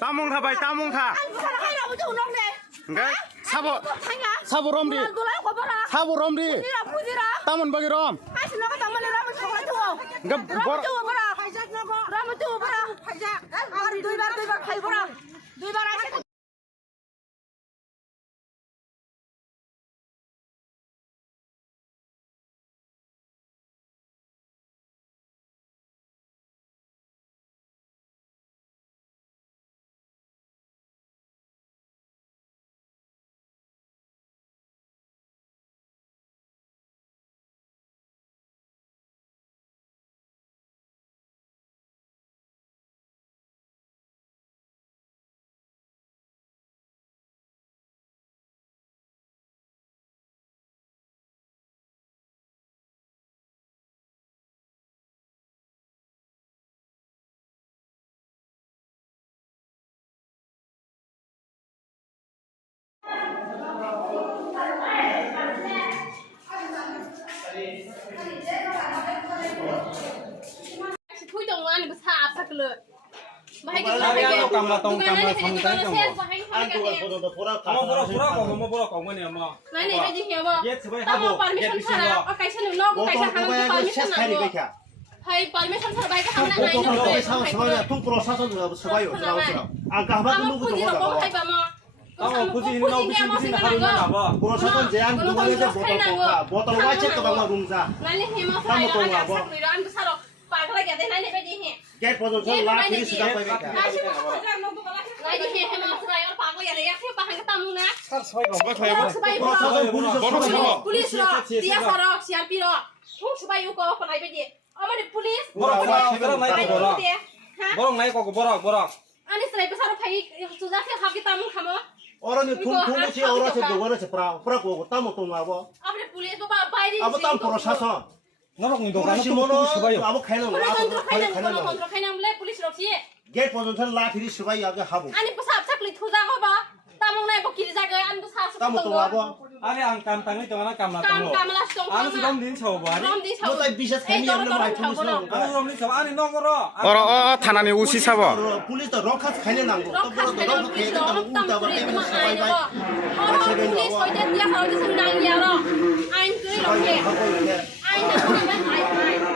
따몽타 바이 따몽타. enggak 사보 롬디 사보 롬디 따문 바기 롬 enggak bor thôi đồng ăn bữa xa áp sắc lợn mà hay cái cầm là tông cầm là thòng cái cầm ăn tụi bora còn cái này mà này này cái gì hiểu không tao mau permission sao nào ở cái chân nó cái chân hàng permission nào hay permission sao bay cái hàng này này tao 굳이 이거 무슨 하루나 나봐. 보러서던 제한 누구에게 보통 와체 또 방마 룸자 này thì mà phải là ăn sắc lười ăn cái sao đâu phải cái này cái này cái gì nhỉ 게 보존 전 라피리 시간 빼게 này thì hay mà phải ở phải cái này cái phải cái tâm nè police đó dia sao siapa đó không supaya yêu cầu cái này cái gì ở bên police borong này có borong anh ấy sẽ sao phải chúng ta sẽ học cái tâm không ạ 어른이 동무치 어라서 누구는 브라고 따모 동하고 앞에 police 바바 바이리 아무 땅 보러 사서 너랑 너 시모노 아무 খাইনো kontrol খাইনা বলে পুলিশ রছি 게ট 보존 전 라피리 시바이 아게 하부 아니 부사 앞삭리 투자 거봐 따몽나이 버끼리 자가 안 부사 따모 동하고 아니 안 깜땅이 정하나 깜나 까마라 좀 아니 그럼 닌 쳐봐 아니 럼 디 쳐 너 비슷 개념을 많이 풀리서 아니 그럼 닌 쳐봐 아니 너 걸어 타나니 우시 사버 폴리스 럭카스 개념 난거 또 럭카스 개념 난거 우다버 때문에 시바이 바이 police hỏi đến dia hỏi đến sừng nàng nhà đó anh cưới lòng kệ anh là không phải